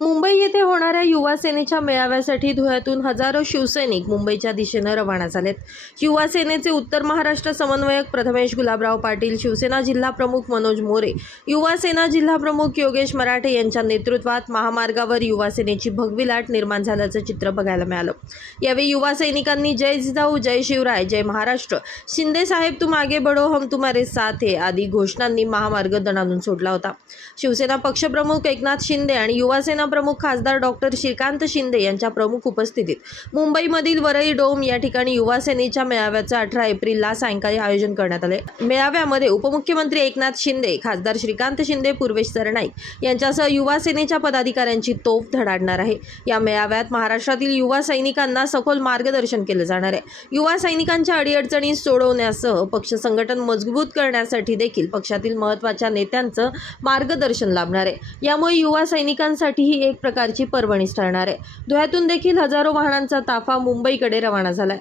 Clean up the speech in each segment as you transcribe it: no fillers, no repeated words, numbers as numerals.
मुंबई येथे होणाऱ्या युवा सेनेच्या मेळाव्यासाठी धुळ्यातून हजारो शिवसैनिक मुंबईच्या दिशेनं रवाना झालेत। युवा सेनेचे उत्तर महाराष्ट्र समन्वयक प्रथमेश गुलाबराव पाटील, शिवसेना जिल्हा प्रमुख मनोज मोरे, युवा सेना जिल्हा प्रमुख योगेश मराठे यांच्या नेतृत्वात महामार्गावर युवा सेनेची भगवी लाट निर्माण झाल्याचं चित्र बघायला मिळालं। यावेळी युवा सैनिकांनी जय जिजाऊ, जय शिवराय, जय महाराष्ट्र, शिंदे साहेब तुम आगे बढ़ो, हम तुम्हारे साथ है आदी घोषणांनी महामार्ग दणाणून सोडला होता। शिवसेना पक्षप्रमुख एकनाथ शिंदे आणि युवा सेना प्रमुख खासदार डॉक्टर श्रीकांत शिंदे यांच्या प्रमुख उपस्थितीत मुंबईमधील वरळी डोम या ठिकाणी युवा सेनेच्या मेळाव्याचं 18 एप्रिलला सायंकाळी आयोजन करण्यात आले। मेळाव्यामध्ये उपमुख्यमंत्री एकनाथ शिंदे, खासदार श्रीकांत शिंदे, पूर्वेश सरनाईक यांच्यासह युवा सेनेच्या पदाधिकाऱ्यांची तोफ धडाडणार आहे। या मेळाव्यात महाराष्ट्रातील युवा सैनिकांना सखोल मार्गदर्शन केलं जाणार आहे। युवा सैनिकांच्या अडीअडचणी सोडवण्यासह पक्ष संघटन मजबूत करण्यासाठी देखील पक्षातील महत्त्वाच्या नेत्यांचं मार्गदर्शन लाभणार आहे। यामुळे युवा सैनिकांसाठी एक प्रकारची पर्वणीच ठरणार आहे। धुळ्यातून देखील हजारो वाहनांचा ताफा मुंबईकडे रवाना झालाय।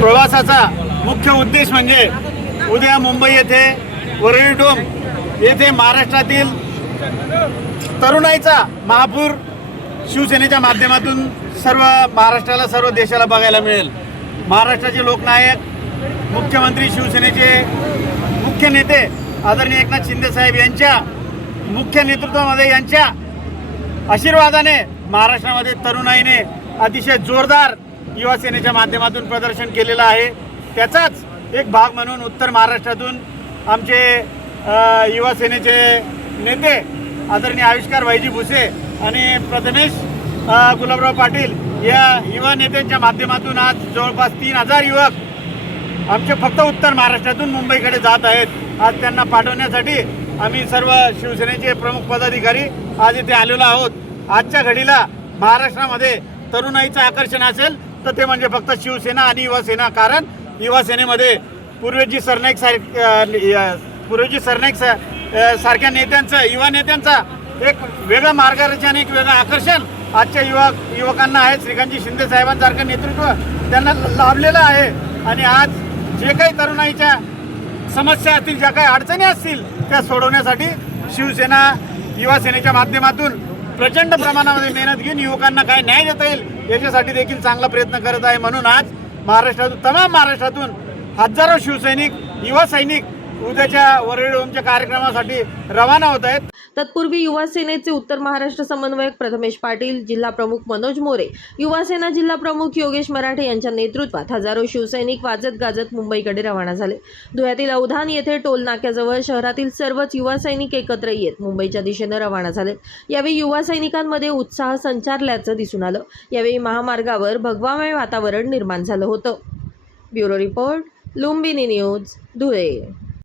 प्रवासाचा मुख्य उद्देश म्हणजे उद्या मुंबई येथे वरळी डोम येथे महाराष्ट्रातील तरुणाईचा महापूर शिवसेनेच्या माध्यमातून सर्व महाराष्ट्राला, सर्व देशाला बघायला मिळेल। महाराष्ट्राचे लोकनायक, मुख्यमंत्री, शिवसेनेचे मुख्य नेते आदरणीय एकनाथ शिंदे साहेब यांच्या मुख्य नेतृत्वामध्ये, यांच्या आशीर्वादाने महाराष्ट्रामध्ये तरुणाईने अतिशय जोरदार युवा सेनेच्या माध्यमातून प्रदर्शन केलेलं आहे। त्याचाच एक भाग म्हणून उत्तर महाराष्ट्रातून आमचे युवा सेनेचे नेते आदरणीय आविष्कार भाईजी भुसे आणि प्रथमेश गुलाबराव पाटील या युवा नेत्यांच्या माध्यमातून आज जवळपास 3000 युवक आमचे फक्त उत्तर महाराष्ट्रातून मुंबईकडे जात आहेत। आज त्यांना पाठवण्यासाठी आम्ही सर्व शिवसेनेचे प्रमुख पदाधिकारी आज इथे आलेलो आहोत। आजच्या घडीला महाराष्ट्रामध्ये तरुणाईचं आकर्षण असेल तर ते म्हणजे फक्त शिवसेना आणि युवा सेना। कारण युवा सेनेमध्ये पूर्वेजी सरनाईक सारख्या नेत्यांचं, युवा नेत्यांचा एक वेगळं मार्गदर्शन, एक वेगळं आकर्षण आजच्या युवकांना आहे। श्रीकांतजी शिंदे साहेबांसारखं नेतृत्व त्यांना लाभलेलं आहे। आणि आज जे काही तरुणाईच्या समस्या असतील, ज्या काही अडचणी असतील त्या सोडवण्यासाठी शिवसेना युवा सेनेच्या माध्यमातून प्रचंड प्रमाणामध्ये मेहनत घेऊन युवकांना काय न्याय देता येईल याच्यासाठी देखील चांगला प्रयत्न करत आहे। म्हणून आज महाराष्ट्रातून, तमाम महाराष्ट्रातून हजारो शिवसैनिक, युवा सैनिक उद्याच्या वरळी डोमच्या कार्यक्रमासाठी रवाना होत आहेत। तत्पूर्वी युवा सेनेचे उत्तर महाराष्ट्र समन्वयक प्रथमेश पाटील, जिल्हा प्रमुख मनोज मोरे, युवा सेना जिल्हा प्रमुख योगेश मराठे यांच्या नेतृत्वात हजारो शिवसैनिक वाजत गाजत मुंबईकडे रवाना झाले। धुळ्यातील अवधान येथे टोल नाक्याजवळ शहरातील सर्वच युवा सैनिक एकत्र येत मुंबईच्या दिशेने रवाना झाले। यावेळी युवा सैनिकांमध्ये उत्साह संचारल्याचं दिसून आलं। यावेळी महामार्गावर भगवामय वातावरण निर्माण झालं होतं। Bureau report, Lumbini news, Dhule.